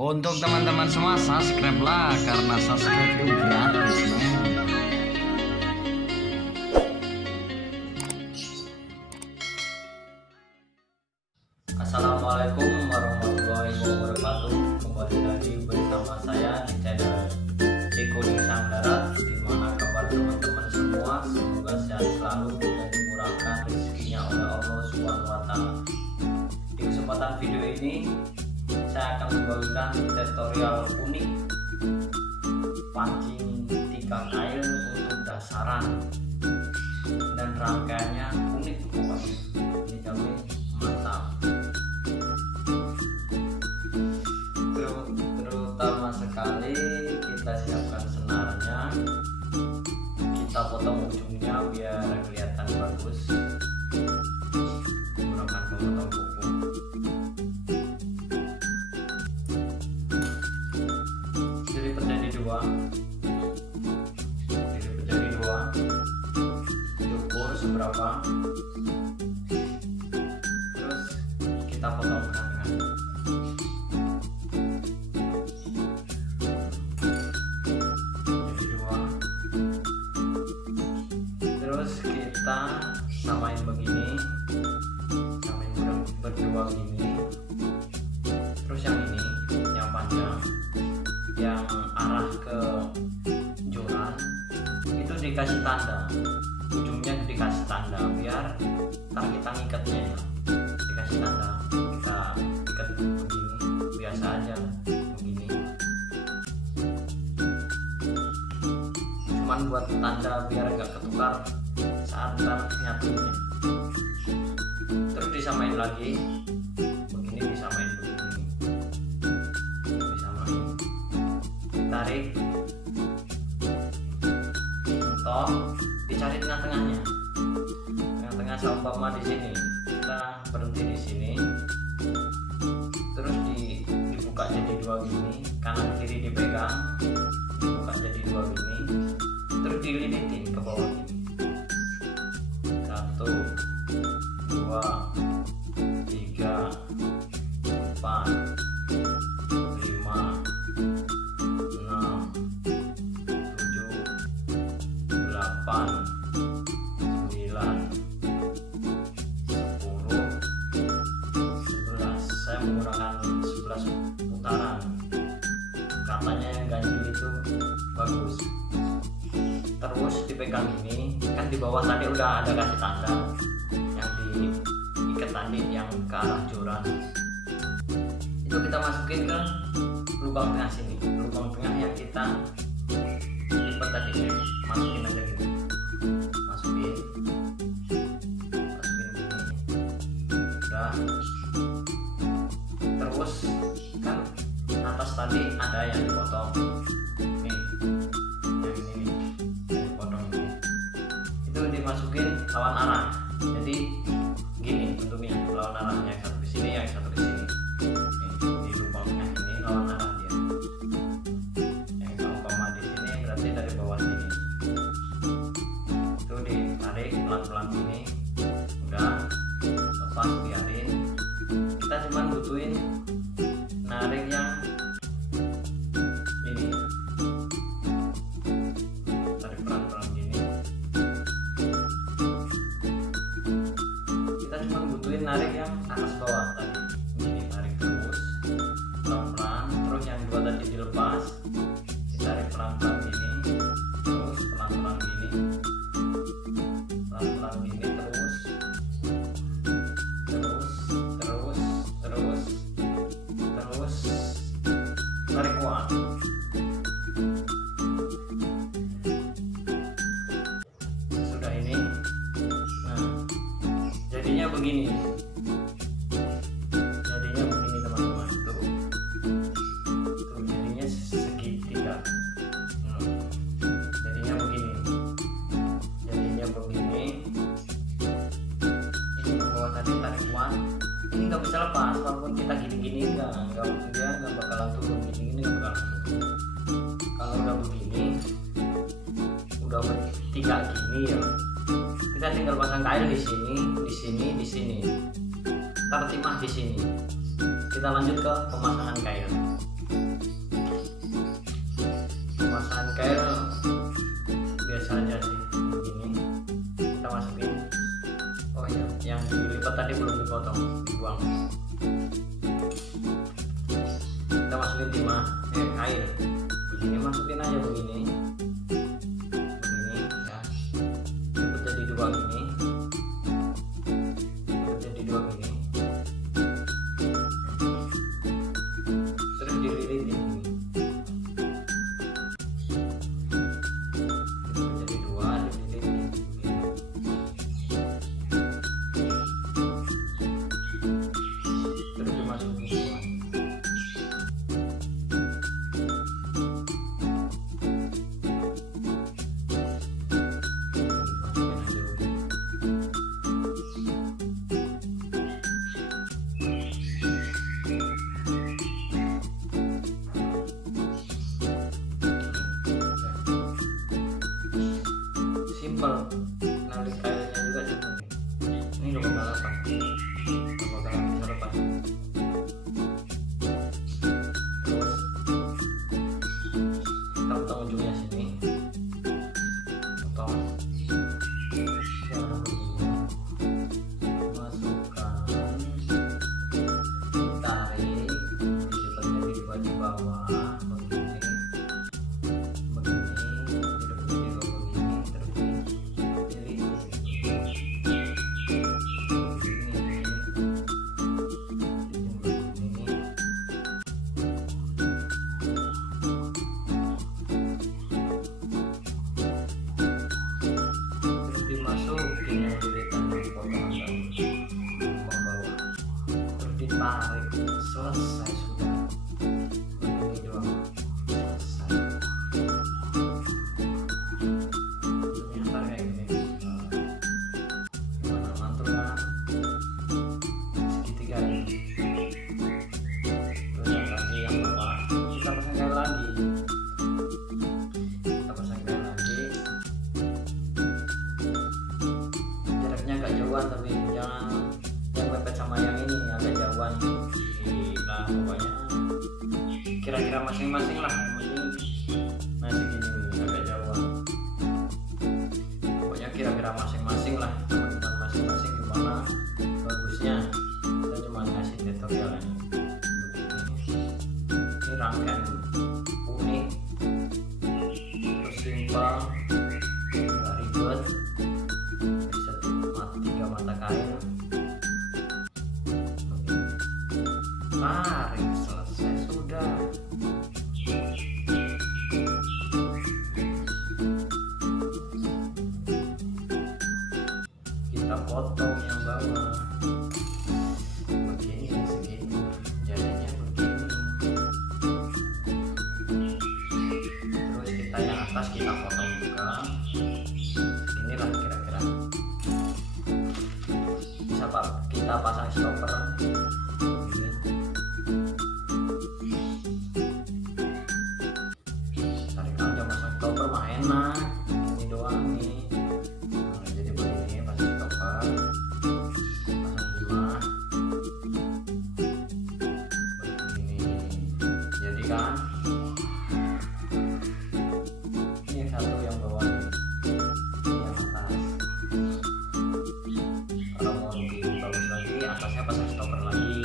Untuk teman-teman semua, subscribe lah, karena subscribe itu gratis, men. Assalamualaikum warahmatullahi wabarakatuh. Kembali lagi bersama saya di channel Kuning Darat. Gimana kabar teman-teman semua? Semoga sehat selalu dan dimurahkan rezekinya oleh Allah Subhanahu wa Ta'ala. Di kesempatan video ini saya akan membagikan tutorial unik pancing 3 kail untuk dasaran, dan rangkaiannya unik pokoknya, dijamin mantap. Terutama sekali kita siapkan senarnya, kita potong ujungnya biar kelihatan bagus menggunakan pemotong kuku. Dilipat jadi dua, diukur seberapa, terus kita potong tengah-tengah. Jadi dua, terus kita samain begini, samain berdua gini. Terus yang ini, yang panjang, yang arah ke joran itu dikasih tanda, ujungnya dikasih tanda biar ntar kita ngikatnya ya. Dikasih tanda, kita ikat begini, biasa aja begini, cuman buat tanda biar gak ketukar saat ntar nyatunya. Terus disamain lagi begini, disamain begini, disamain, tarik, mentok, dicari tengah-tengahnya. Tengah-tengah seumpama di sini, kita berhenti di sini, terus dibuka jadi dua gini, kanan kiri dipegang, dibuka jadi dua gini, terus dililitin ke bawah gini. 1, 2, 3, 4, 5, 6, 7, 8, 9, 10, 11. Saya menggunakan 11 putaran. Katanya yang ganjil itu bagus. Terus dipegang ini, kan di bawah tadi udah ada kasih tanda yang diikat tadi yang ke arah joran. Itu kita masukin ke lubang tengah sini, lubang tengah yang kita lipat tadi, masukin aja gitu, masukin gini, udah. Terus kan atas tadi ada yang dipotong nih, yang ini nih, yang dipotong ini, itu dimasukin lawan arah, jadi gini bentuknya, lawan arah, yang satu ke sini, yang satu ke sini. Di lubang tengah ini lawan arah dia. Yang seumpama di sini berarti dari bawah sini. Itu ditarik pelan-pelan gini. Udah, lepas, biarin. Kita cuma butuhin narik yang ini. Tarik pelan-pelan gini. Kita cuma butuhin narik yang atas bawah tadi. Ini tarik terus pelan-pelan, terus yang dua tadi dilepas, ditarik pelan-pelan gini, terus pelan-pelan gini, pelan-pelan gini, terus tarik kuat. Sudah ini, nah jadinya begini. Teman-teman, tuh jadinya segitiga. Jadinya begini. Ini ke bawah tadi tarik kuat. Ini nggak bisa lepas, walaupun kita gini-gini dia nggak bakalan turun. Gini-gini nggak bakalan turun. Kalau udah begini, udah bertiga gini ya, kita tinggal pasang kail di sini, di sini, di sini. Tertimah di sini. Kita lanjut ke pemasangan kail. kita masukin timah kail begini, masukin aja begini ya, itu jadi dua gini, jadi dua gini, terus dililitin gini, itu jadi dua, dililitin begini, terus dimasukin semua. Simple, narik kailnya juga simple. Ini gak bakal lepas, gak bakal bisa lepas. Terus kita potong ujungnya sini, potong yang masukkan, ditarik, diputar jadi dua di bawah begini, dimasukin yang lilitan potongan tadi membawa, terus ditarik, selesai sudah. Begini doang, selesai. Ternyata kayak gini, gimana, mantul kan? Segitiga ini, terus yang tadi yang bawah kita pasang kail lagi, kita pasang kail lagi. Jaraknya agak jauhan, tapi jangan mepet sama yang ini, agak jauhan. Nah pokoknya kira-kira masing-masing lah, masih gini agak jauhan. Pokoknya kira-kira masing-masing lah, teman-teman masing-masing gimana bagusnya. Saya cuma ngasih tutorial ini. Ini rangkaian unik, terus simpel, nggak ribet, bisa tiga mata kail. Tarik, selesai sudah. Kita potong yang bawah begini, segini, jadinya begini. Terus kita yang atas kita potong juga, inilah kira-kira. Bisa Pak, kita pasang stopper begini. Tarik aja, pasang stopper mah enak, ini doang nih. Nah, jadi begini, pasang stopper, pasang timah begini, jadi kan. Ini satu yang bawah nih, ini yang atas. Kalau mau lebih bagus lagi, atasnya pasang stopper lagi.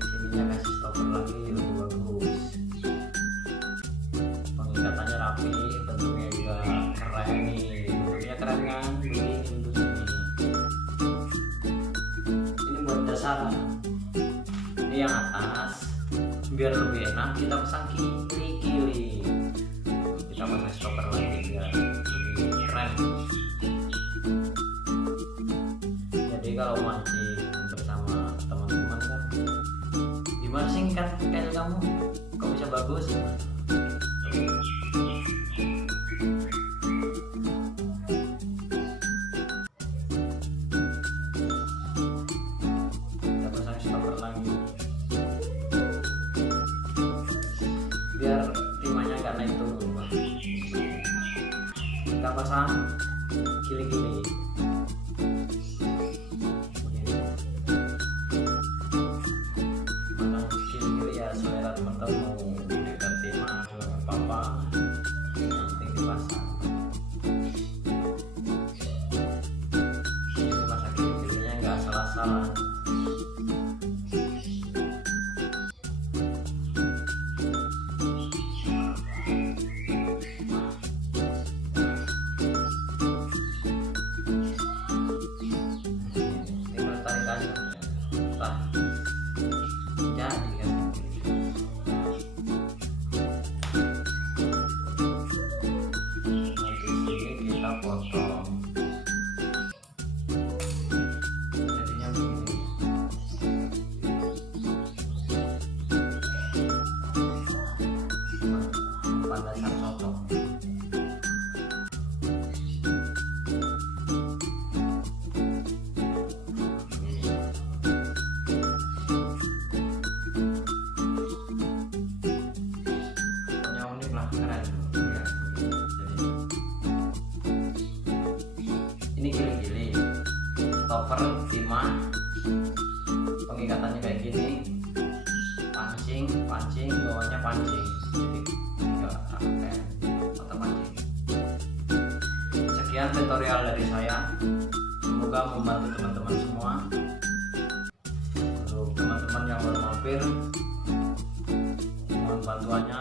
Sininya kasih stopper lagi, lebih bagus. Pengikatannya rapi, bentuknya juga keren nih. Bentuknya keren kan, begini bentuknya. Ini buat dasaran. Ini yang atas, biar lebih enak kita pasang kili-kili. Kita pasang stopper lagi biar lebih keren. Jadi kalau mancing bersama teman-teman kan, gimana sih kan kail kamu kok bisa bagus? Kita pasang stopper lagi biar timahnya nggak naik turun, Pak. Kita pasang kili-kili begini. Pasang kili-kili ya selera teman-teman, mau di dekat timah juga nggak apa-apa, yang penting dipasang. Ini pasang kili Dasaran. Tinggal tarik aja. Nah, jadi kan. Habis ini kita potong. Jadinya begini. Umpan dasar soto. Pokoknya unik lah, keren. Ya, jadi ini gili-gili, stopper, timah, pengikatannya kayak gini, pancing, bawahnya pancing, jadi tiga rangkaian atau pancing. Sekian tutorial dari saya, semoga membantu teman-teman semua. Untuk teman-teman yang baru mampir, mohon bantuannya